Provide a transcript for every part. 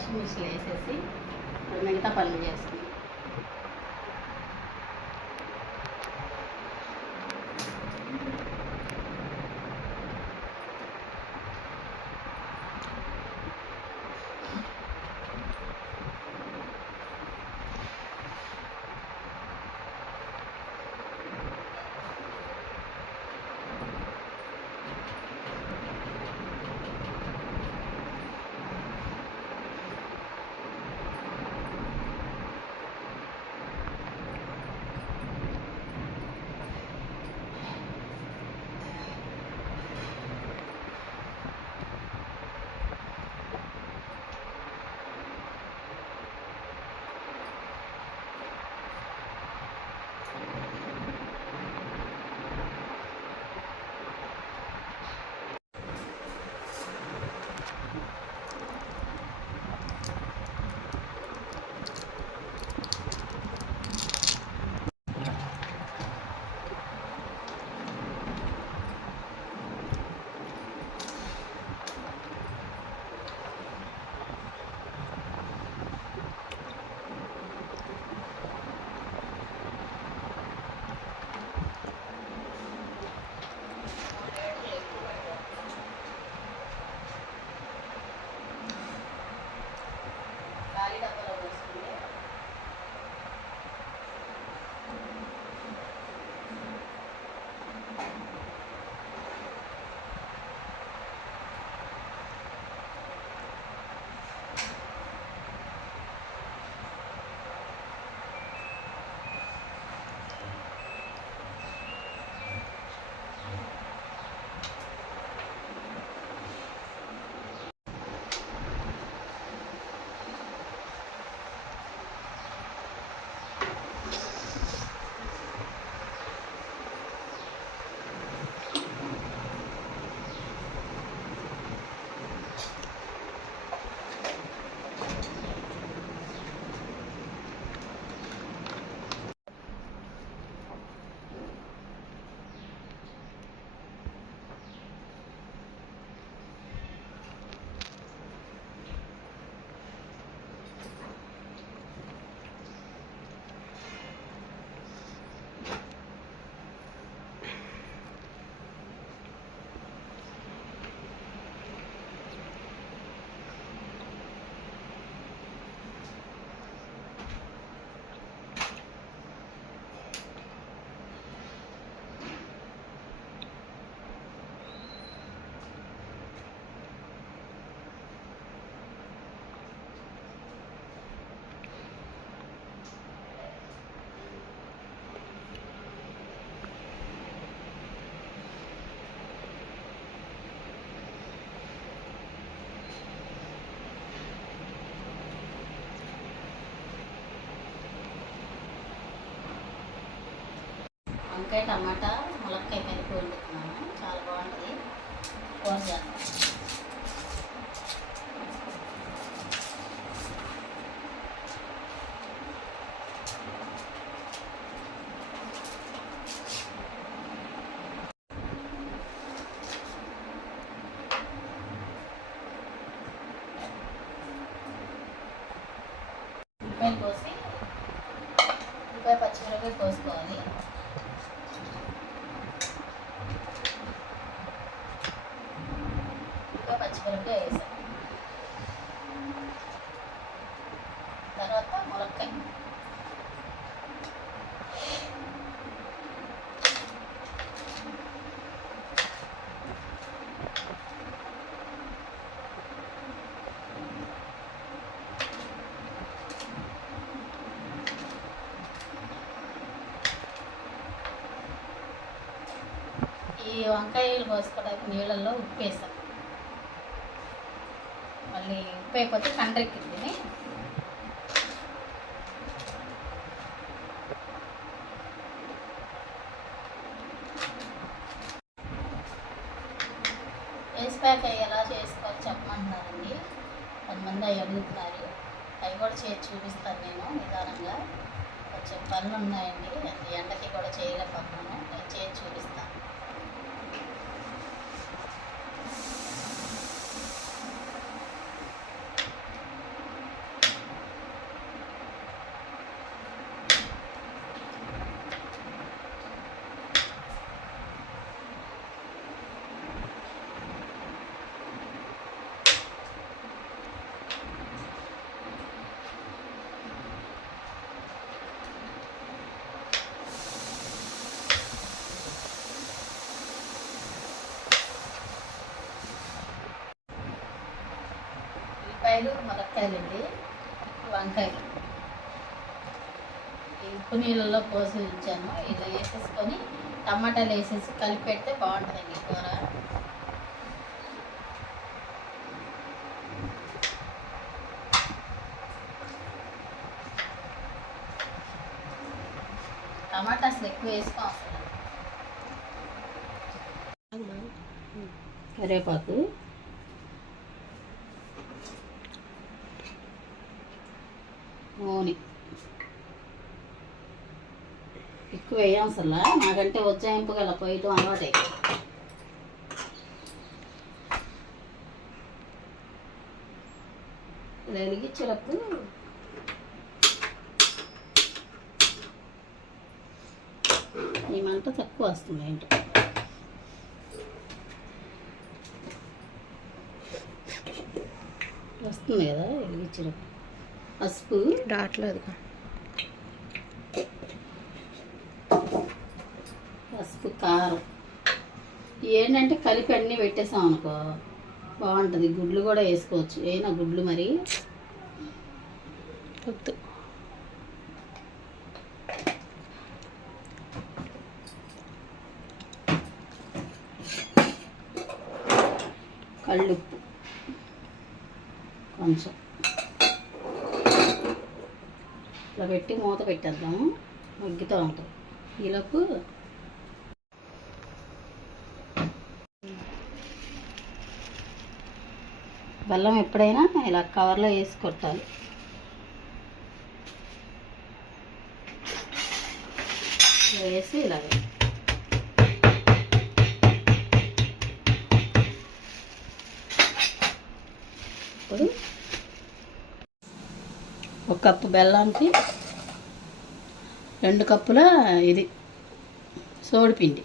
Washing machine వేసేసి మిగతా పనులు చేసుకుంటాం వంకాయ టమాటా ములక్కాయ కలిపి వండుతున్నాను. చాలా బాగుంటుంది. కూర చేస్తాం వంకాయలు కోసుకోవడానికి నీళ్ళల్లో ఉప్పు వేసాం మళ్ళీ ఉప్పు అయిపోతే కండ్రెక్కింది ఫేస్ ప్యాక్ అవి ఎలా చేసుకోవాలి చెప్పమంటున్నారండి. కొంతమంది అవి అడుగుతున్నారు. అవి కూడా చేసి చూపిస్తాను నేను నిదానంగా. కొంచెం పనులు ఉన్నాయండి అది ఎండకి కూడా చేయలేకపోతున్నాను. నేను చేసి చూపిస్తాను. ఉల్లిపాయలు అండి వంకాయలు. ఈ ఉప్పు నీళ్ళలో పోసి ఉంచాను. ఇలా వేసేసుకొని టమాటాలు వేసేసి కలిపి పెడితే బాగుంటుందండి కూర. టమాటా అసలు ఎక్కువ వేసుకో అవసరం కరివేపాకు. నూనె ఎక్కువ వేయం అసలు. నాకంటే ఉజ్జాయింపు గల పోయటం అలవాటే. వెలిగించేటప్పుడు ఈ మంట తక్కువ వస్తుంది ఏంటో. వస్తుంది కదా వెలిగించేటప్పుడు పసుపు. రావట్లేదు. పసుపు కారం. ఏంటంటే కలిపి అన్నీ పెట్టేసాం అనుకో బాగుంటుంది. గుడ్లు కూడా వేసుకోవచ్చు. ఏనా గుడ్లు మరి? వద్దు కళ్ళుప్పు. కొంచెం. ఇట్లా పెట్టి మూత పెట్టేద్దాము మగ్గుతూ ఉంటాం ఈలోపు బెల్లం ఎప్పుడైనా ఇలా కవర్లో వేసి కొట్టాలి. ఇలా వేసి ఇలాగ ఇప్పుడు ఒక కప్పు బెల్లానికి రెండు కప్పుల ఇది సోడిపిండి.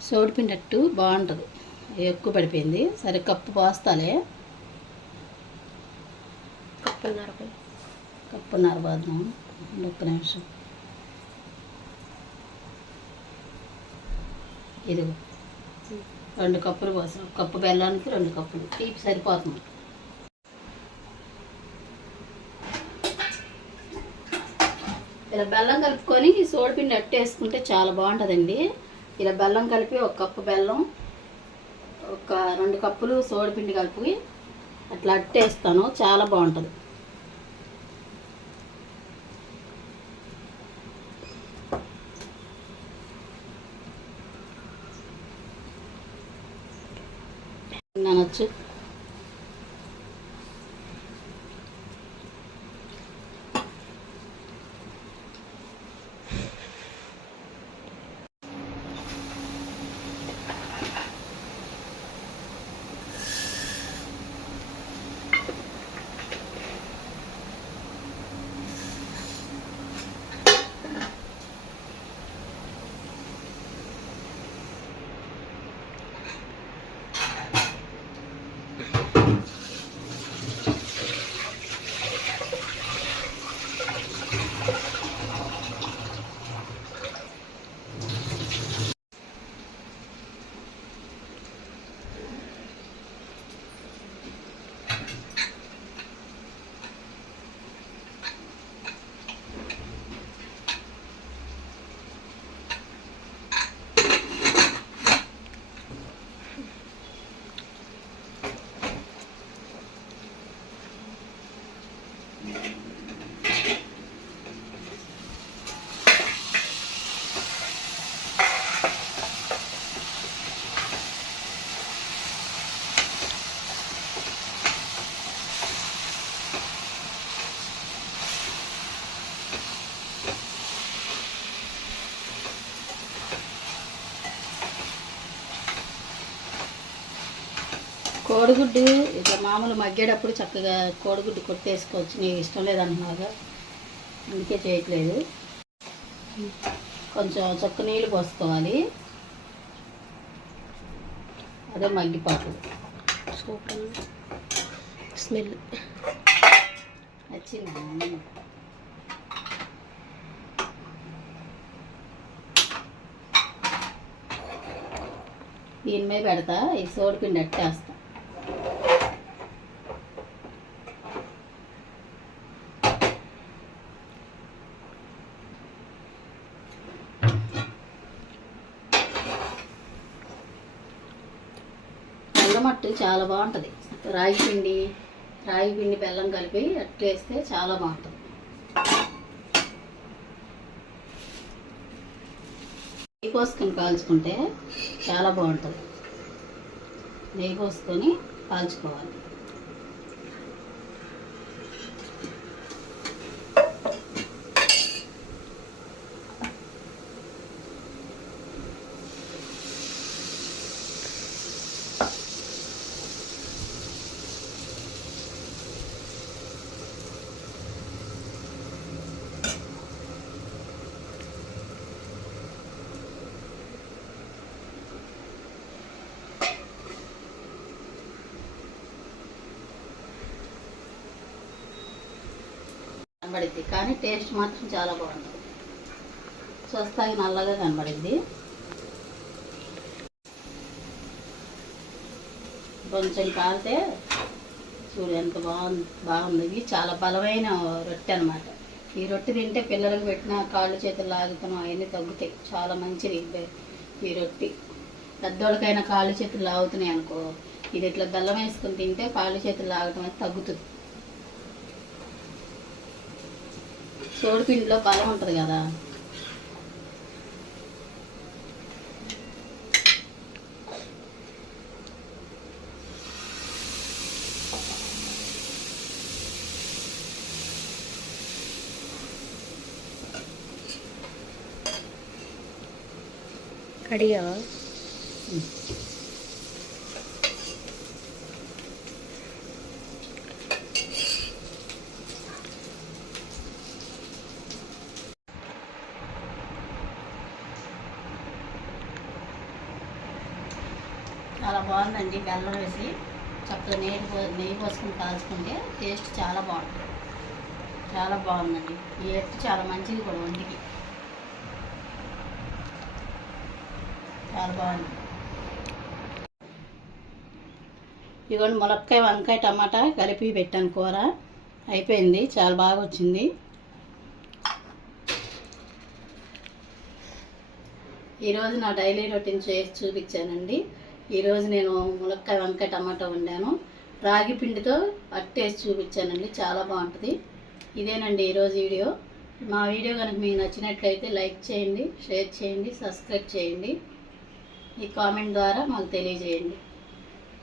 సోడిపిండి అట్టు బాగుంటుంది. ఎక్కువ పడిపోయింది. సరే కప్పు పోస్తాలే. కప్పున్నర. కప్పున్నర పోద్దాం ఒక్క నిమిషం. ఇదిగో. రెండు కప్పులు పోసాం. కప్పు బెల్లానికి రెండు కప్పులు. తీపి సరిపోతుంది. ఇలా బెల్లం కలుపుకొని ఈ సోడిపిండి అట్టు వేసుకుంటే చాలా బాగుంటుందండి. ఇలా బెల్లం కలిపి ఒక కప్పు బెల్లం ఒక రెండు కప్పులు సోడిపిండి కలిపి అట్లా అట్టు వేస్తాను చాలా బాగుంటుంది. నచ్చు కోడిగుడ్డు ఇట్లా మామూలు మగ్గేటప్పుడు చక్కగా కోడిగుడ్డు కొట్టేసుకోవచ్చు. నీకు ఇష్టం లేదంటున్నాగా అందుకే చేయట్లేదు. కొంచెం చొక్క నీళ్ళు పోసుకోవాలి. అదే మగ్గిపాటు సూపర్. స్మెల్. నచ్చింది? దీని మీద పెడతా. ఈ సోడిపిండి అట్టేస్తా. చాలా బాగుంటుంది. రాగి పిండి రాగి పిండి బెల్లం కలిపి అట్టేస్తే చాలా బాగుంటుంది. నెయ్యి పోసుకొని కాల్చుకుంటే చాలా బాగుంటుంది. నెయ్యి పోసుకొని కాల్చుకోవాలి. కనబడిద్ది. కానీ టేస్ట్ మాత్రం చాలా బాగుంటుంది చూస్తాకి నల్లగా కనబడిద్ది. కొంచెం కాలితే చూడు ఎంత బాగుంది బాగుంది. ఇవి చాలా బలమైన రొట్టె అనమాట ఈ రొట్టె తింటే పిల్లలకు పెట్టిన కాళ్ళు చేతులు లాగుతాను అవన్నీ తగ్గుతాయి. చాలా మంచిది ఈ- రొట్టె. పెద్దోళ్ళకైనా కాళ్ళు చేతులు లాగుతున్నాయి అనుకో. ఇది ఇట్లా బెల్లం వేసుకుని తింటే కాళ్ళు చేతులు లాగటం అనేది తగ్గుతుంది. సోడిపిండిలో బలం ఉంటుంది కదా. కడిగా చాలా బాగుందండి బెల్లం వేసి. చక్కగా నెయ్యి పో నెయ్యి పోసుకుని కాల్చుకుంటే టేస్ట్ చాలా బాగుంటుంది. చాలా బాగుందండి. ఈ ఎత్తు చాలా మంచిది కూడా ఒంటికి. చాలా బాగుంది. ఇదిగోండి ములక్కాయ వంకాయ టమాటా కలిపి పెట్టాను కూర. అయిపోయింది. చాలా బాగా వచ్చింది. ఈరోజు నా డైలీ రొటీన్ చేసి చూపించానండి. ఈరోజు నేను ములక్కాయ వంకాయ టమాటా వండాను. రాగి పిండితో అట్టేసి చూపించానండి. చాలా బాగుంటుంది. ఇదేనండి ఈరోజు వీడియో. మా వీడియో కనుక మీకు నచ్చినట్లయితే లైక్ చేయండి షేర్ చేయండి సబ్స్క్రైబ్ చేయండి. ఈ కామెంట్ ద్వారా మాకు తెలియజేయండి.